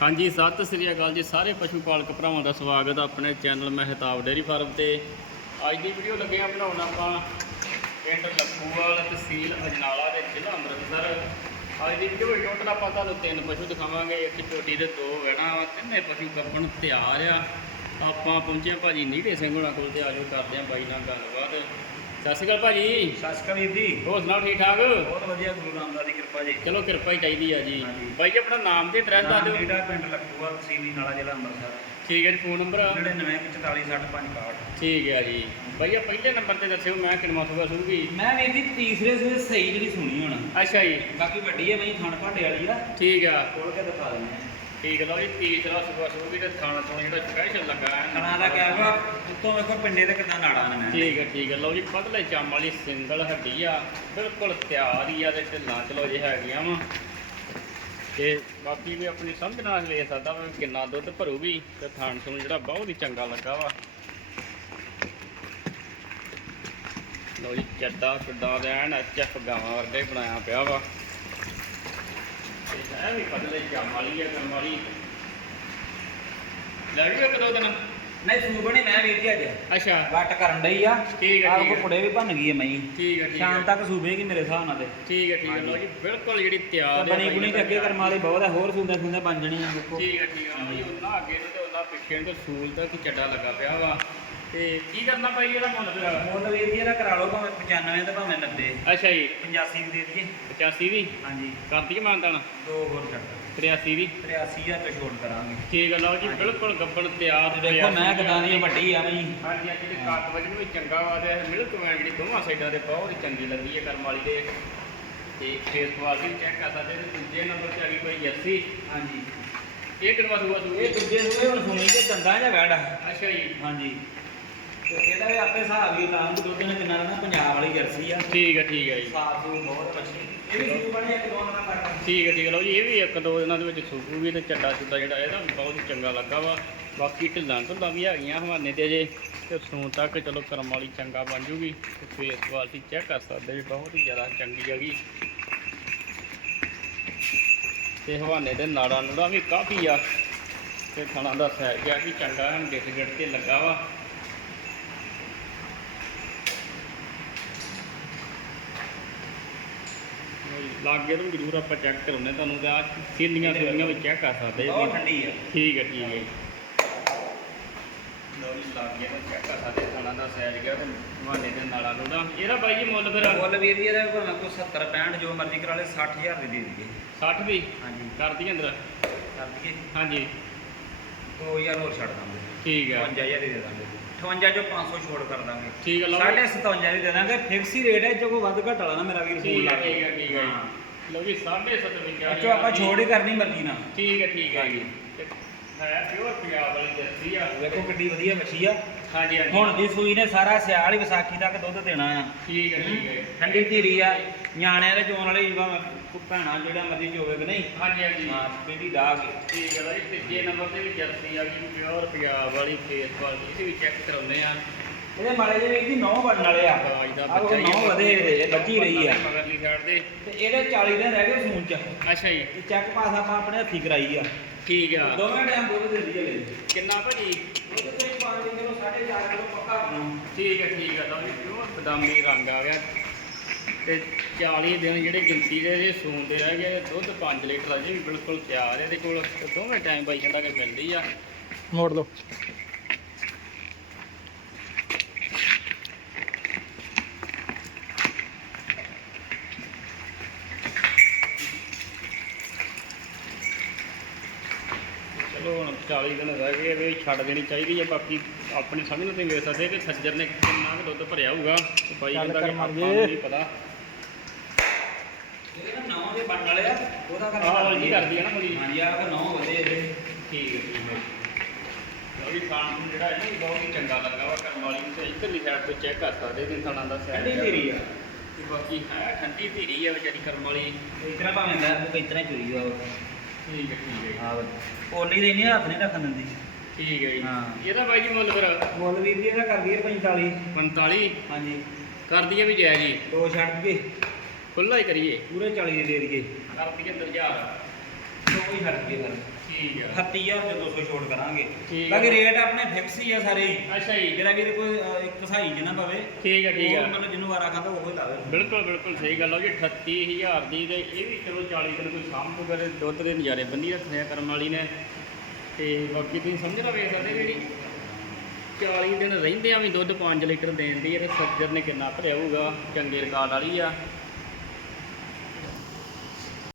ਹਾਂਜੀ, ਸਤਿ ਸ੍ਰੀ ਅਕਾਲ ਜੀ ਸਾਰੇ ਪਸ਼ੂ ਪਾਲਕ ਭਰਾਵਾਂ ਦਾ ਸਵਾਗਤ ਹੈ ਆਪਣੇ ਚੈਨਲ ਮਹਿਤਾਬ ਡੇਅਰੀ ਫਾਰਮ ਤੇ। ਅੱਜ ਦੀ ਵੀਡੀਓ ਲੱਗੇ ਆ ਬਣਾਉਣ ਆਪਾਂ ਪਿੰਡ ਲੱਖੂਵਾਲ ਤਹਿਸੀਲ ਅਜਨਾਲਾ ਦੇ ਜ਼ਿਲ੍ਹਾ ਅੰਮ੍ਰਿਤਸਰ। ਅੱਜ ਦੀ ਵੀਡੀਓ ਵਿੱਚ ਟੋਟਲ ਆਪਾਂ ਤੁਹਾਨੂੰ ਤਿੰਨ ਪਸ਼ੂ ਦਿਖਾਵਾਂਗੇ, ਇੱਕ ਝੋਟੀ ਦੇ ਦੋ ਵਹਿਣਾ ਤਿੰਨੇ ਪਸ਼ੂ ਗੱਭਣ ਤਿਆਰ ਆ। ਆਪਾਂ ਪਹੁੰਚੇ ਹਾਂ ਭਾਜੀ ਨੀੜੇ ਸਿੰਘ ਹੋਣਾ ਕੋਲ ਤੇ ਆਜੋ ਕਰਦੇ ਹਾਂ ਬਾਈ ਨਾਲ ਗੱਲਬਾਤ। ਸਤਿ ਸ਼੍ਰੀ ਅਕਾਲ ਭਾਜੀ। ਸਤਿ ਸ਼੍ਰੀ ਅਕਾਲ ਵੀਰ ਜੀ। ਹੋਰ ਸੁਣਾਓ ਠੀਕ ਠਾਕ? ਬਹੁਤ ਵਧੀਆ ਗੁਰੂ ਰਾਮਦਾਸ ਦੀ ਕਿਰਪਾ ਜੀ। ਚਲੋ ਕਿਰਪਾ ਹੀ ਚਾਹੀਦੀ ਆ ਜੀ। ਹਾਂਜੀ। ਬਾਈ ਜੀ ਆਪਣਾ ਨਾਮ ਤੇ ਐਡਰੈਸ ਦੱਸ ਦਿਓ। ਜਿਹੜਾ ਪਿੰਡ ਲੱਖੂਆ ਤਹਿਸੀਲੀ ਨਾਲਾ ਜ਼ਿਲ੍ਹਾ ਅੰਮ੍ਰਿਤਸਰ। ਠੀਕ ਹੈ ਜੀ ਫੋਨ ਨੰਬਰ? 99446565 ਠੀਕ ਹੈ ਜੀ। ਭਈਆ ਪਹਿਲੇ ਨੰਬਰ ਤੇ ਦੱਸਿਓ ਮੈਂ ਕਿੰਨਾ ਸੂਗਾ ਸੂਗੀ ਮੈਂ ਵੀਰ ਜੀ ਤੀਸਰੇ ਸੂਏ ਸਹੀ ਜਿਹੜੀ ਸੁਣੀ ਹੁਣ। ਅੱਛਾ ਜੀ। ਬਾਕੀ ਵੱਡੀ ਹੈ ਮੈਂ ਥਣ ਭਾਂਡੇ ਵਾਲੀ ਆ। ਠੀਕ ਆ। ਖੋਲ ਕੇ ਦਿਖਾ ਦਿੰਦੇ ਆ। ਠੀਕ ਲਓ ਜੀ ਤੀਸਰਾ ਸੂਗਾ ਸੂਗੀ ਤੇ ਖਾਣਾ ਤੋਂ ਜਿਹੜਾ ਸਪੈਸ਼ਲ ਲੱਗਾ ਹੈ। ਥਣਾ ਦਾ ਕਹਿ ਵਾ ਉੱਤੋਂ ਵੇਖੋ ਪਿੰਡੇ ਤੇ ਕਿੱਦਾਂ ਨਾੜਾ ਨੇ ਮੈਂ। ਠੀਕ ਹੈ ਠੀਕ ਹੈ ਲਓ ਜੀ ਪਤਲੇ ਚਮ ਵਾਲੀ ਸਿੰਗਲ ਹੱਡੀ ਆ। ਬਿਲਕੁਲ ਤਿਆਰ ਹੀ ਆ ਤੇ ਢਿੱਲਾਂ ਚਲੋ ਜੇ ਹੈਗੀਆਂ ਵਾ। ਤੇ ਬਾਕੀ ਵੀ ਆਪਣੀ ਸਮਝ ਨਾਲ ਲੈ ਸਕਦਾ ਵਾ ਕਿੰਨਾ ਦੁੱਧ ਭਰੂਗੀ ਤੇ ਥਾਣ ਤੋਂ ਜਿਹੜਾ ਬਹੁਤ ਹੀ ਚੰਗਾ ਲੱਗਾ ਵਾ। ਲਓ ਜੀ ਚੱਡਾ ਕਿੱਡਾ ਦਾ ਐਨ ਐਚਐਫ ਗਾਵਾਂ ਵਰਗਾ ਹੀ ਬਣਾਇਆ ਪਿਆ ਵਾ। ਇਹ ਵੀ ਪਤਲੇ ਚਮ ਵਾਲੀ ਆ ਕੰਮ ਵਾਲੀ ਲੈ ਵੀ ਇੱਕ ਦੋ ਦਿਨ। ਨਹੀਂ ਸੂ ਬਣੀ ਮੈਂ ਵੀਰ ਜੀ ਅੱਜ। ਅੱਛਾ। ਵੱਟ ਕਰਨ ਡਈ ਆ। ਠੀਕ ਹੈ, ਆਹ ਠੀਕ ਕੋ ਹੈ। ਪੁੜੇ ਵੀ ਭੰਨ ਗਈ ਹੈ ਮਈ। ਠੀਕ ਹੈ ਠੀਕ ਸ਼ਾਮ ਹੈ ਤੱਕ ਸੂਬੇਗੀ ਮੇਰੇ ਹਿਸਾਬ ਨਾਲ ਤੇ ਠੀਕ ਹੈ ਠੀਕ ਹੈ ਲਓ ਜੀ ਬਿਲਕੁਲ ਜਿਹੜੀ ਤਿਆਰ ਤੇ ਬਣੀ ਬੁਣੀ ਤੇ ਅੱਗੇ ਕਰਮ ਵਾਲੀ ਬਹੁਤ ਹੈ ਹੋਰ ਸੁੰਦੇ ਸੁੰਦੇ ਬਣ ਜਣੀਆਂ ਵੇਖੋ ਠੀਕ ਹੈ ਠੀਕ ਹੈ ਲਓ ਜੀ ਉਹਨਾਂ ਅੱਗੇ ਨੂੰ ਤੇ ਉਹਨਾਂ ਪਿੱਛੇ ਨੂੰ ਤੇ ਸੂਲ ਤੱਕ ਚੱਡਾ ਲੱਗਾ ਪਿਆ ਵਾ। ਤੇ ਕੀ ਕਰਨਾ ਪਈ ਇਹਦਾ ਮੁੱਲ ਫਿਰ? ਮੁੱਲ ਵੀਰ ਜੀ ਇਹਦਾ ਕਰਾ ਲਓ ਭਾਵੇਂ 95 ਤੇ ਭਾਵੇਂ 90 ਅੱਛਾ ਜੀ। 85 ਦੀ ਦੇ ਦਈਏ। 85 ਦੀ ਹਾਂਜੀ। ਕਰਤੀ ਮਾਨਤਾਨ? ਦੋ ਹੋਰ ਛੱਡ 83 ਦੀ 83000 ਤੇ ਛੋੜ ਕਰਾਂਗੇ। ਠੀਕ ਹੈ ਲਓ ਜੀ। ਬਿਲਕੁਲ ਗੱਬਣ ਤਿਆਰ ਦੇਖੋ ਮੈਂ ਕਿਦਾਂ ਦੀ ਆ, ਵੱਡੀ ਆ ਬਈ। ਹਾਂਜੀ ਹਾਂਜੀ ਤੇ ਕੱਟ ਵਜਨ ਵੀ ਚੰਗਾ ਵਾ ਤੇ ਮਿਲਕ ਵੈਨ ਜਿਹੜੀ ਦੋਵਾਂ ਸਾਈਡਾਂ ਤੇ ਬਹੁਤ ਹੀ ਚੰਗੀ ਲੱਗੀ ਹੈ ਕਰਮ ਵਾਲੀ ਦੇ ਤੇ ਫੇਸ ਕੁਆਲਿਟੀ ਵੀ ਚੈੱਕ ਕਰ ਸਕਦੇ ਤੇ ਦੂਜੇ ਨੰਬਰ ਤੇ ਆ ਗਈ ਕੋਈ ਜੱਸੀ ਹਾਂਜੀ। ਇਹ ਕਿੰਨਾ ਸੂਆ? ਸੂ ਇਹ ਦੂਜੇ ਸੂਏ ਹੁਣ ਸੁਣੀ ਤੇ ਚੰਗਾ ਜਾਂ ਵੈੜ ਅੱਛਾ ਜੀ। ਹਾਂਜੀ। ਤੇ ਇਹਦਾ ਵੀ ਆਪੇ ਹਿਸਾਬ ਹੀ ਲਾਉਂ ਦੁੱਧ ਨੇ ਕਿੰਨਾ ਨਾ ਪੰਜਾਬ ਵਾਲੀ ਜਰਸੀ ਆ। ਠੀਕ ਹੈ ਠੀਕ ਹੈ ਜੀ। ਸਾਫ਼ ਸੂ ਬਹੁਤ ਅੱਛੀ ਇਹ ਵੀ ਸੂ ਬਣੀ ਇੱਕ ਦੋ ਦਿਨਾਂ ਤੱਕ ਠੀਕ ਹੈ ਠੀਕ ਹੈ ਲਓ ਜੀ ਇਹ ਵੀ ਇੱਕ ਦੋ ਦਿਨਾਂ ਦੇ ਵਿੱਚ ਸੂਕੂਗੀ ਤੇ ਚੱਡਾ ਚੁੱਡਾ ਜਿਹੜਾ ਇਹਦਾ ਵੀ ਬਹੁਤ ਚੰਗਾ ਲੱਗਾ ਵਾ। ਬਾਕੀ ਢਿੱਲਾਂ ਢੁੱਲਾਂ ਵੀ ਹੈਗੀਆਂ ਹਵਾਨੇ ਤੇ ਅਜੇ। ਤੇ ਸੂਣ ਤੱਕ ਚਲੋ ਕਰਮ ਵਾਲੀ ਚੰਗਾ ਬਣ ਜੂਗੀ। ਤੇ ਫੇਸ ਕੁਆਲਿਟੀ ਚੈੱਕ ਕਰ ਸਕਦੇ ਜੀ ਬਹੁਤ ਹੀ ਜ਼ਿਆਦਾ ਚੰਗੀ ਹੈਗੀ। ਤੇ ਹਵਾਨੇ ਦੇ ਨਾੜਾਂ ਨੂੜਾਂ ਵੀ ਕਾਫੀ ਆ। ਤੇ ਖਾਣਾ ਦਾ ਸਾਈਜ਼ ਆ ਵੀ ਚੰਗਾ ਹਨ ਗਿੱਟ ਗਿੱਟ ਤੇ ਲੱਗਾ ਵਾ। ਲਾਗੇ ਤੋਂ ਜ਼ਰੂਰ ਆਪਾਂ ਚੈੱਕ ਕਰਾਉਂਦੇ ਤੁਹਾਨੂੰ ਤੇ ਆ ਸੀਲੀਆਂ ਸੂਲੀਆਂ ਵੀ ਚੈੱਕ ਕਰ ਸਕਦੇ ਜੀ ਬਹੁਤ ਠੰਡੀ ਆ। ਠੀਕ ਹੈ ਠੀਕ ਹੈ ਜੀ। ਲਓ ਜੀ ਲਾਗੇ ਤੋਂ ਚੈੱਕ ਕਰ ਸਕਦੇ ਖਾਣਾ ਦਾ ਸਾਈਜ਼ ਗਿਆ ਤੇ ਹਵਾਨੇ ਦੇ ਨਾਲਾਂ ਨੂੜਾਂ ਇਹਦਾ ਬਾਈ ਜੀ ਮੁੱਲ ਫਿਰ ਮੁੱਲ ਵੀਰ ਜੀ ਇਹਦਾ ਭਾਵੇਂ ਕੋਈ 70 65 ਜੋ ਮਰਜ਼ੀ ਕਰਾ ਲੇ 60000 ਦੀ ਦੇ ਦਈਏ। 60 ਦੀ ਹਾਂਜੀ। ਕਰਦੀ ਅੰਦਰ। ਕਰ ਦਈਏ। ਹਾਂਜੀ। 2000 ਹੋਰ ਛੱਡ ਦਾਂਗੇ। ਠੀਕ ਹੈ। 55000 ਦੀ ਦੇ ਦਾਂਗੇ। 58 ਚੋਂ 500 ਛੋੜ ਕਰ ਦਾਂਗੇ। ਠੀਕ ਹੈ ਲਓ। ਸਾਢੇ ਜੀ 57 ਦੀ ਦੇ ਦਾਂਗੇ। ਫਿਕਸ ਹੀ ਰੇਟ ਹੈ ਜੋ ਕੋਈ ਵੱਧ ਘੱਟ ਵਾਲਾ ਨਾ ਮੇਰਾ ਵੀਰ ਠੀਕ ਫੋਨ ਹੈ ਲਾ ਠੀਕ ਹੈ ਠੀਕ ਹੈ ਹਾਂ। ਲਓ ਜੀ 7.5 ਅੱਛੋ ਆਪਾਂ ਛੋੜ ਹੀ ਕਰਨੀ ਮਰਜ਼ੀ ਨਾਲ। ਠੀਕ ਹੈ ਠੀਕ ਹੈ ਜੀ। ਤੇ ਹੈ ਪਿਓਰ ਪੰਜਾਬ ਵਾਲੀ ਜਰਸੀ ਆ। ਵੇਖੋ ਕਿੱਡੀ ਵਧੀਆ ਮੱਛੀ ਆ। ਹਾਂਜੀ ਹਾਂਜੀ। ਹੁਣ ਦੀ ਸੂਈ ਨੇ ਸਾਰਾ ਸਿਆਲ ਹੀ ਵਿਸਾਖੀ ਤੱਕ ਦੁੱਧ ਦੇਣਾ ਆ। ਠੀਕ ਹੈ ਠੀਕ ਹੈ। ਠੰਡੀ ਧੀਰੀ ਆ। ਨਿਆਣਿਆਂ ਦੇ ਚੋਣ ਵਾਲੇ ਜਿਵੇਂ ਕੋ ਭੈਣਾ ਜਿਹੜਾ ਮਰਜ਼ੀ ਚੋਵੇ ਕਿ ਨਹੀਂ? ਹਾਂਜੀ ਹਾਂਜੀ। ਹਾਂ ਬੇਟੀ ਦਾਗ ਠੀਕ ਹੈ ਬਾਈ ਤੀਜੇ ਨੰਬਰ ਤੇ ਵੀ ਜਰਸੀ ਆ ਗਈ ਪਿਓਰ ਪੰਜਾਬ ਵਾਲੀ ਫੇਸ ਵਾਲੀ ਇਹ ਵੀ ਚੈੱਕ ਕਰਾਉਂਦੇ ਆ। ਇਹਦੇ ਮਾੜੇ ਜਿਹੇ ਇੱਕ ਦੀ ਨੌ ਬਣਨ ਵਾਲੇ ਆ। ਦਾ ਆਹ ਬੱਚਾ ਹੀ ਨੌ ਵਧੇ ਇਹਦੇ ਬੱਚੀ ਰਹੀ ਆ। ਮਗਰਲੀ ਸਾਈਡ ਤੇ ਤੇ ਇਹਦੇ 40 ਦਿਨ ਰਹਿ ਗਏ ਸੂਨ ਚ। ਅੱਛਾ ਜੀ। ਤੇ ਚੈੱਕ ਪਾਸ ਆਪਾਂ ਆਪਣੇ ਹੱਥੀ ਕਰਾਈ ਆ। ਠੀਕ ਆ। ਦੋਵੇਂ ਟਾਈਮ ਦੁੱਧ ਦਿੰਦੀ ਹੈ ਕਿੰਨਾ ਭਾਜੀ ਉਹਦੇ ਤੇ 5 ਕਿਲੋ 4.5 ਕਿਲੋ ਪੱਕਾ ਬਣੂ ਠੀਕ ਹੈ ਠੀਕ ਹੈ ਤਾਂ ਵੀ ਪਿਓਰ ਬਦਾਮੀ ਰੰਗ ਆ ਗਿਆ। ਤੇ 40 ਦਿਨ ਜਿਹੜੇ ਗਿਣਤੀ ਦੇ ਇਹਦੇ ਸੂਣ ਦੇ ਰਹਿ ਗਏ ਦੁੱਧ 5 ਲੀਟਰ ਅਜੇ ਵੀ ਬਿਲਕੁਲ ਤਿਆਰ ਇਹਦੇ ਕੋਲ ਦੋਵੇਂ ਟਾਈਮ ਬਾਈ ਕਹਿੰਦਾ ਕਿ ਮਿਲਦੀ ਆ। ਮੋੜ ਲਓ। ਚਲੋ ਹੁਣ 40 ਦਿਨ ਰਹਿ ਗਏ ਵੀ ਛੱਡ ਦੇਣੀ ਚਾਹੀਦੀ ਹੈ ਬਾਕੀ ਆਪਣੀ ਸਮਝ ਨਾਲ ਤੁਸੀਂ ਵੇਖ ਸਕਦੇ ਕਿ ਸੱਜਰ ਨੇ ਕਿੰਨਾ ਕੁ ਦੁੱਧ ਭਰਿਆ ਹੋਊਗਾ। ਤੇ ਬਾਈ ਕਹਿੰਦਾ ਕਿ ਆਪਾਂ ਜੀ। ਨੂੰ ਨਹੀਂ ਪਤਾ। ਇਹਦੇ ਨਾ ਨੌ ਦੇ ਬਣਨ ਵਾਲੇ ਆ। ਉਹਦਾ ਕਰਨਾ ਆਹ ਜੀ ਕਰਦੀ ਹੈ ਨਾ ਮੁੰਡੀ ਹਾਂਜੀ ਆ ਕੋ ਨੌ ਵਧੇ ਇਹਦੇ। ਠੀਕ ਹੈ ਠੀਕ ਹੈ। ਲਓ ਵੀ ਖਾਣ ਨੂੰ ਜਿਹੜਾ ਹੈ ਨਾ ਬਹੁਤ ਹੀ ਚੰਗਾ ਲੱਗਾ ਵਾ ਕਰਮ ਵਾਲੀ ਨੂੰ ਤੇ ਇੱਧਰਲੀ ਸਾਈਡ ਤੋਂ ਚੈੱਕ ਕਰ ਸਕਦੇ ਜੀ ਖਾਣਾ ਦਾ size ਠੰਡੀ ਧੀਰੀ ਆ। ਤੇ ਬਾਕੀ ਹੈ ਠੰਡੀ ਧੀਰੀ ਹੈ ਵਿਚਾਰੀ ਕਰਮ ਵਾਲੀ। ਇਸ ਤਰ੍ਹਾਂ ਭਾਵੇਂ ਮੈਂ ਉਹ ਇਸ ਤਰ੍ਹਾਂ ਹੀ ਚੁਰੀ ਆ ਠੀਕ ਹੈ ਠੀਕ ਹੈ। ਹਾਂ ਪੋਲੀ ਦੇ ਨਹੀਂ ਹੱਥ ਨਹੀਂ ਰੱਖਣ ਦਿੰਦੀ। ਠੀਕ ਹੈ ਜੀ। ਹਾਂ। ਇਹਦਾ ਬਾਈ ਜੀ ਮੁੱਲ ਫਿਰ? ਮੁੱਲ ਵੀਰ ਜੀ ਇਹਦਾ ਕਰ ਦਈਏ 45 45 ਹਾਂਜੀ। ਕਰ ਦਈਏ ਵੀ ਜੈ ਜੀ ਦੋ ਛੱਡ ਕੇ। ਖੁੱਲਾ ਹੀ ਕਰੀਏ। ਪੂਰੇ 40 ਦੇ ਦੇ ਦਈਏ। ਕਰ ਦਈਏ 1000 ਦੋ ਕੋਈ ਛੱਡ ਕੇ ਫਿਰ ਠੀਕ ਆ। 38000 ਦੇ 200 ਛੋਟ ਕਰਾਂਗੇ। ਠੀਕ ਬਾਕੀ। ਰੇਟ ਆਪਣੇ ਫਿਕਸ ਹੀ ਆ ਸਾਰੇ। ਅੱਛਾ ਜੀ। ਜਿਹੜਾ ਵੀਰ ਕੋਈ ਇੱਕ ਕਸਾਈ ਜਿਹਾ ਨਾ ਪਵੇ ਠੀਕ ਆ ਠੀਕ ਆ। ਮਤਲਬ ਜਿਹਨੂੰ ਵਾਰਾ ਖਾਂਦਾ ਉਹ ਹੀ ਲਾਵੇ ਬਿਲਕੁਲ ਬਿਲਕੁਲ ਸਹੀ ਗੱਲ ਆ ਜੀ। 38000 ਦੀ ਤੇ ਇਹ ਵੀ ਚਲੋ 40 ਦਿਨ ਕੋਈ ਸਾਂਭੂਗਾ ਤੇ ਦੁੱਧ ਦੇ ਨਜ਼ਾਰੇ ਬੰਦੀ ਰੱਖਿਆ ਕਰਮ ਵਾਲੀ ਨੇ। ਤੇ ਬਾਕੀ ਤੁਸੀਂ ਸਮਝਣਾ ਵੇਖ ਸਕਦੇ ਜਿਹੜੀ 40 ਦਿਨ ਰਹਿੰਦੇ ਆ ਵੀ ਦੁੱਧ 5 ਲੀਟਰ ਦੇਣ ਦੀ ਇਹ ਸੱਜਰ ਨੇ ਕਿੰਨਾ ਭਰਿਆ ਹੋਊਗਾ। ਚੰਗੇ ਰਿਕਾਰਡ ਵਾਲੀ ਆ।